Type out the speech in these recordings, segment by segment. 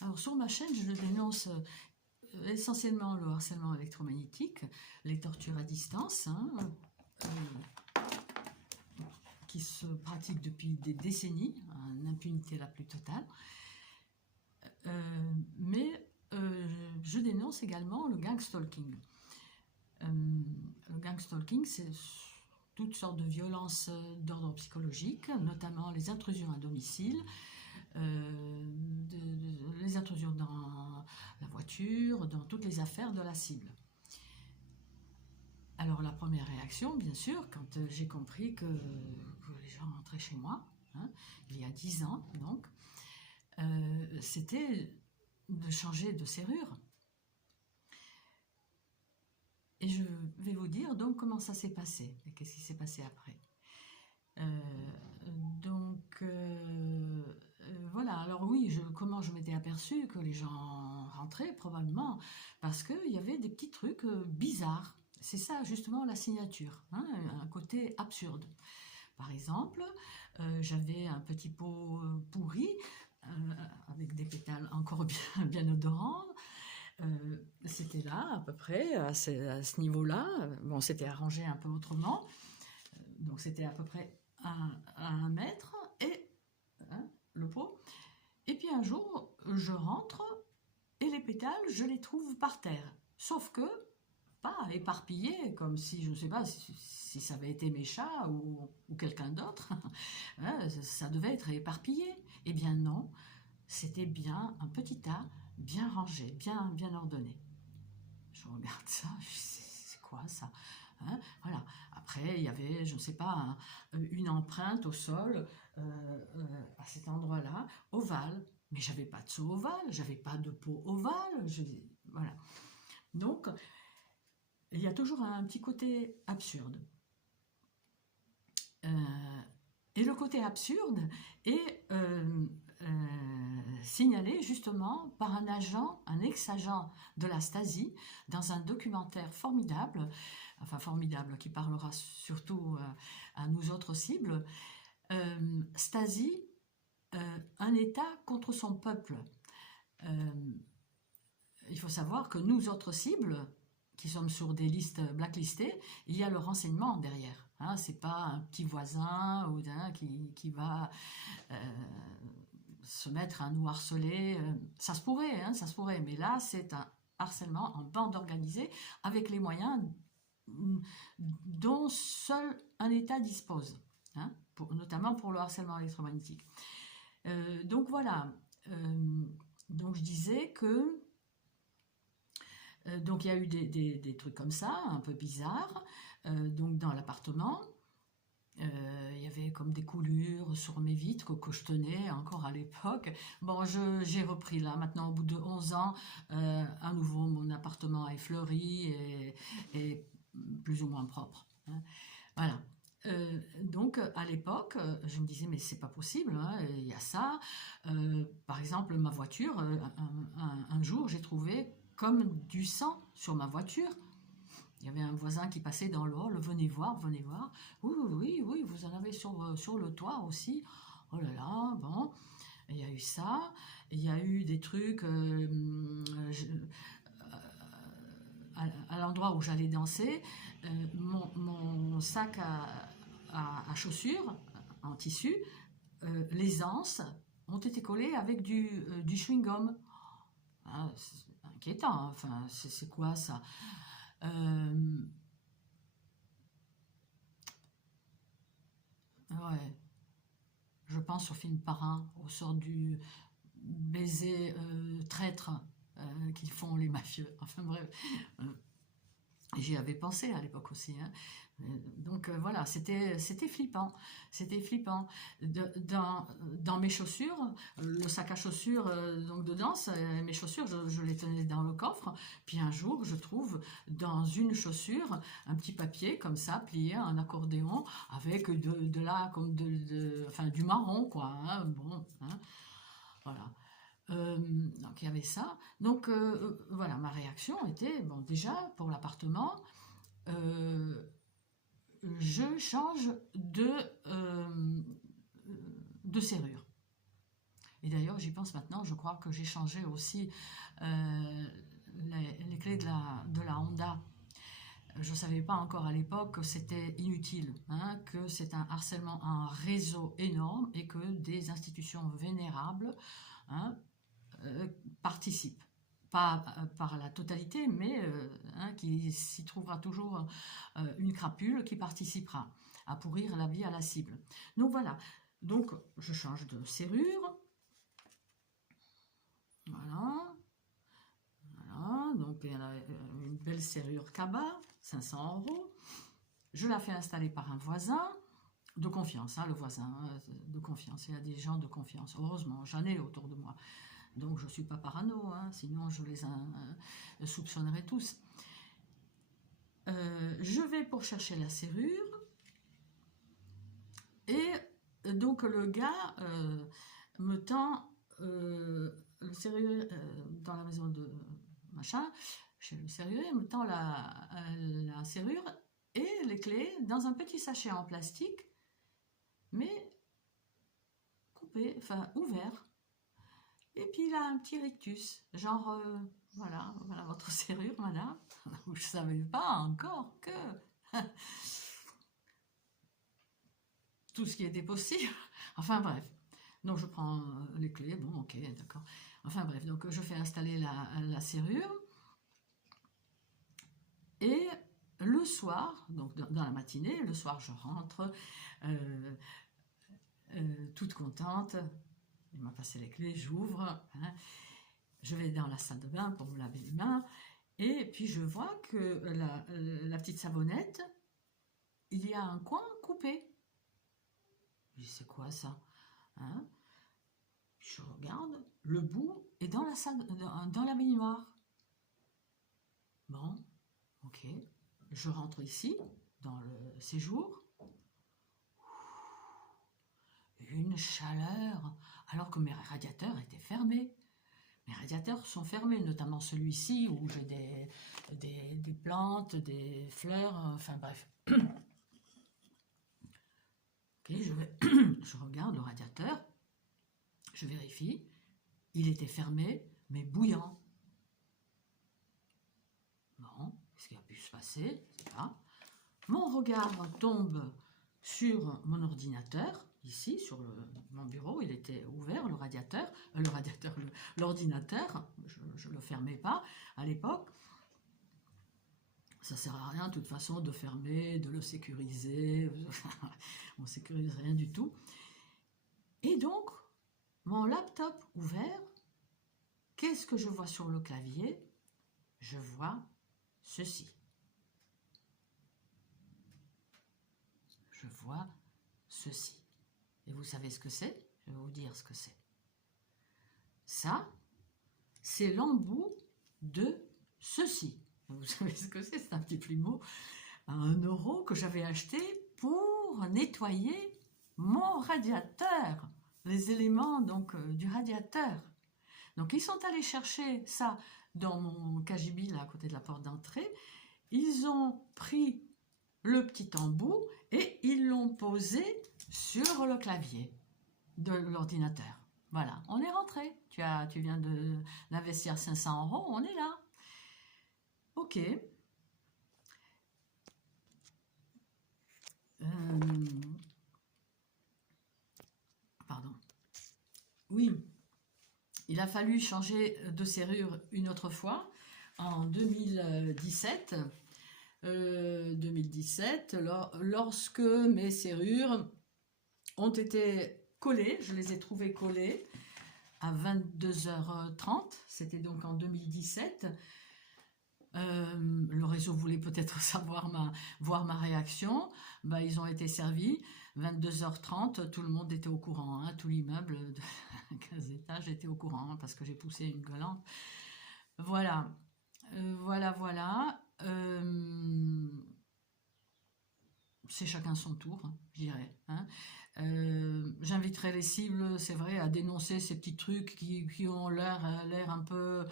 Alors sur ma chaîne, je dénonce essentiellement le harcèlement électromagnétique, les tortures à distance, qui se pratiquent depuis des décennies, en impunité la plus totale. Mais je dénonce également le gangstalking. Le gangstalking, c'est toutes sortes de violences d'ordre psychologique, notamment les intrusions à domicile, les intrusions dans la voiture, dans toutes les affaires de la cible. Alors la première réaction, bien sûr, quand j'ai compris que les gens rentraient chez moi, il y a 10 ans donc, c'était de changer de serrure. Et je vais vous dire donc comment ça s'est passé et qu'est-ce qui s'est passé après. Voilà, alors oui, comment je m'étais aperçue que les gens rentraient, probablement parce qu'il y avait des petits trucs bizarres. C'est ça justement la signature, un côté absurde. Par exemple, j'avais un petit pot pourri avec des pétales encore bien odorants. C'était là à peu près, à ce niveau-là. Bon, c'était arrangé un peu autrement. Donc c'était à peu près à 1 mètre et le pot. Et puis un jour, je rentre et les pétales, je les trouve par terre. Sauf que, pas éparpillés, comme si, je ne sais pas, si ça avait été mes chats ou quelqu'un d'autre. Ça devait être éparpillé. Eh bien non, c'était bien un petit tas, bien rangé, bien ordonné. Je regarde ça, c'est quoi ça, voilà. Après, il y avait, je ne sais pas, une empreinte au sol à cet endroit-là, ovale. Mais j'avais pas de seau ovale, j'avais pas de pot ovale. Voilà. Donc, il y a toujours un petit côté absurde. Et le côté absurde est signalé justement par un agent, un ex-agent de la Stasi, dans un documentaire formidable, qui parlera surtout à nous autres cibles. Stasi, un État contre son peuple. Il faut savoir que nous autres cibles, qui sommes sur des listes blacklistées, il y a le renseignement derrière. C'est pas un petit voisin ou qui va se mettre à nous harceler. Ça se pourrait, mais là c'est un harcèlement en bande organisée avec les moyens dont seul un État dispose, notamment pour le harcèlement électromagnétique. Donc voilà, donc je disais que donc il y a eu des trucs comme ça, un peu bizarres, donc dans l'appartement. Il y avait comme des coulures sur mes vitres que je tenais encore à l'époque. Bon, j'ai repris là, maintenant au bout de 11 ans, à nouveau mon appartement est fleuri et plus ou moins propre. Voilà. Donc à l'époque, je me disais mais c'est pas possible, il y a ça. Par exemple, ma voiture, un jour j'ai trouvé comme du sang sur ma voiture. Il y avait un voisin qui passait dans le hall, venez voir. Oui, vous en avez sur le toit aussi. Oh là là, bon. Il y a eu ça. Il y a eu des trucs à l'endroit où j'allais danser. Mon sac à chaussures en tissu, les anses ont été collées avec du chewing-gum. C'est inquiétant, enfin, c'est quoi ça? Ouais, je pense au film Parrain, au sort du baiser traître qu'ils font les mafieux. Enfin bref, j'y avais pensé à l'époque aussi. Donc voilà, c'était flippant. C'était flippant. Dans mes chaussures, le sac à chaussures donc de danse, mes chaussures, je les tenais dans le coffre. Puis un jour, je trouve dans une chaussure un petit papier comme ça, plié, un accordéon, avec comme enfin, du marron, quoi. Bon, voilà. Donc il y avait ça. Donc voilà, ma réaction était, bon déjà pour l'appartement, je change de serrure. Et d'ailleurs, j'y pense maintenant, je crois que j'ai changé aussi euh, les clés de la Honda. Je ne savais pas encore à l'époque que c'était inutile, hein, que c'est un harcèlement, un réseau énorme et que des institutions vénérables, hein, euh, participent. Pas par la totalité, mais hein, qui s'y trouvera toujours une crapule qui participera à pourrir la vie à la cible. Donc voilà, donc je change de serrure, voilà, voilà, donc il y a une belle serrure Kaba, 500 €. Je la fais installer par un voisin de confiance, hein, le voisin de confiance. Il y a des gens de confiance. Heureusement, j'en ai autour de moi. Donc je ne suis pas parano, hein, sinon je les soupçonnerais tous. Je vais pour chercher la serrure. Et donc le gars me tend le serrurier dans la maison de machin, chez le serrurier, me tend la serrure et les clés dans un petit sachet en plastique, mais coupé, enfin ouvert. Et puis il a un petit rictus, genre voilà, voilà votre serrure, madame. Je ne savais pas encore que tout ce qui était possible. Enfin bref. Donc je prends les clés, bon ok, d'accord. Enfin bref, donc je fais installer la serrure. Et le soir, donc dans la matinée, le soir je rentre, euh, toute contente. Il m'a passé les clés, j'ouvre, hein, je vais dans la salle de bain pour me laver les mains. Et puis je vois que la petite savonnette, il y a un coin coupé. Je dis c'est quoi ça, hein? Je regarde, le bout est dans la salle, dans la baignoire. Bon, ok. Je rentre ici, dans le séjour. Une chaleur, alors que mes radiateurs étaient fermés. Mes radiateurs sont fermés, notamment celui-ci où j'ai des plantes, des fleurs, enfin bref. Ok, je regarde le radiateur, je vérifie, il était fermé, mais bouillant. Bon, qu'est-ce qui a pu se passer? Je sais pas. Mon regard tombe sur mon ordinateur, ici, sur mon bureau, il était ouvert, l'ordinateur, je ne le fermais pas à l'époque. Ça sert à rien de toute façon de fermer, de le sécuriser, on ne sécurise rien du tout. Et donc, mon laptop ouvert, qu'est-ce que je vois sur le clavier? Je vois ceci. Je vois ceci. Et vous savez ce que c'est? Je vais vous dire ce que c'est. Ça, c'est l'embout de ceci. Vous savez ce que c'est? C'est un petit plumeau à 1 € que j'avais acheté pour nettoyer mon radiateur, les éléments donc du radiateur. Donc ils sont allés chercher ça dans mon cagibi là à côté de la porte d'entrée. Ils ont pris le petit embout et ils l'ont posé sur le clavier de l'ordinateur. Voilà, on est rentré. Tu viens d'investir 500 €, on est là. Ok. Pardon. Oui, il a fallu changer de serrure une autre fois en 2017. 2017, lorsque mes serrures ont été collées, je les ai trouvées collées à 22h30, c'était donc en 2017. Le réseau voulait peut-être voir ma réaction. Ben, ils ont été servis. 22h30, tout le monde était au courant. Hein, tout l'immeuble de 15 étages était au courant hein, parce que j'ai poussé une gueulante. Voilà. Voilà. C'est chacun son tour, hein, je dirais. Hein. J'inviterai les cibles, c'est vrai, à dénoncer ces petits trucs qui ont l'air un peu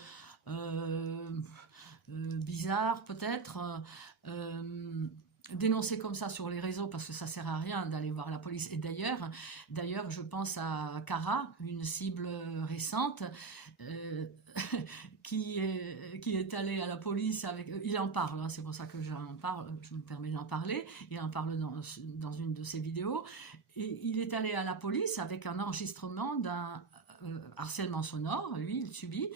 bizarres, peut-être. dénoncer comme ça sur les réseaux parce que ça sert à rien d'aller voir la police. Et d'ailleurs, je pense à Cara, une cible récente, euh, qui est allée à la police avec. Il en parle, hein, c'est pour ça que j'en parle, je me permets d'en parler. Il en parle dans une de ses vidéos. Et il est allé à la police avec un enregistrement d'un harcèlement sonore, lui, il subit.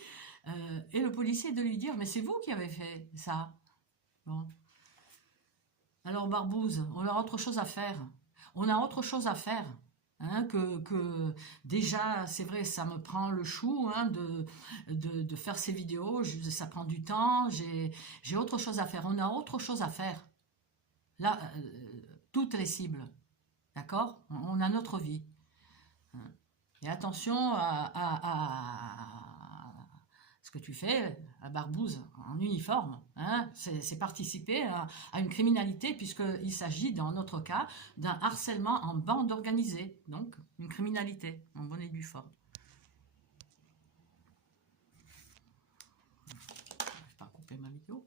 Et le policier de lui dire, mais c'est vous qui avez fait ça. Bon. Alors Barbouze, on a autre chose à faire. On a autre chose à faire. Hein, déjà, c'est vrai, ça me prend le chou, hein, de faire ces vidéos. Ça prend du temps. J'ai autre chose à faire. On a autre chose à faire. Là, toutes les cibles. D'accord? On a notre vie. Hein. Et attention à ce que tu fais, à Barbouze, en uniforme. Hein, c'est participer à une criminalité, puisqu'il s'agit, dans notre cas, d'un harcèlement en bande organisée. Donc, une criminalité, en bonne et due forme. Je ne vais pas couper ma vidéo.